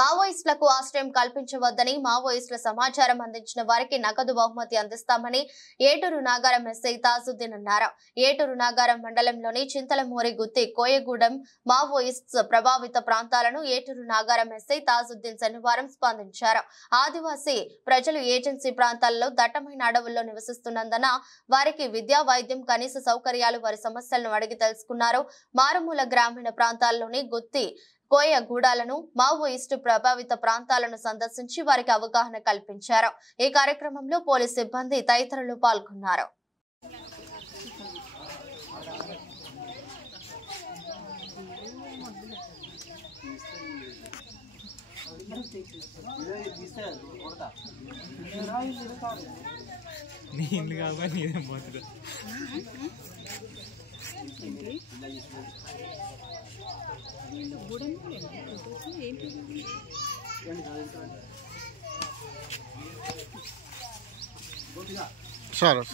మావోయిస్టులకు ఆశ్రయం కల్పించవద్దని మావోయిస్టుల సమాచారం అందించిన వారికి నగదు బహుమతి అందిస్తామని ఏటూరు నాగారం ఎస్ఐ తాజుద్దీన్ అన్నారు. ఏటూరు నాగారం మండలంలోని చింతలమూరి గుత్తి కోయగూడెం మావోయిస్ట్ ప్రభావిత ప్రాంతాలను ఏటూరు నాగారం ఎస్ఐ తాజుద్దీన్ శనివారం స్పందించారు. ఆదివాసీ ప్రజలు ఏజెన్సీ ప్రాంతాల్లో దట్టమైన అడవుల్లో నివసిస్తున్నందున వారికి విద్యా, వైద్యం, కనీస సౌకర్యాలు, వారి సమస్యలను అడిగి తెలుసుకున్నారు. మారుమూల గ్రామీణ ప్రాంతాల్లోని గుత్తి కోయగూడాలను, మావోయిస్టు ప్రభావిత ప్రాంతాలను సందర్శించి వారికి అవగాహన కల్పించారు. ఈ కార్యక్రమంలో పోలీస్ సిబ్బంది తదితరులు పాల్గొన్నారు. Sure.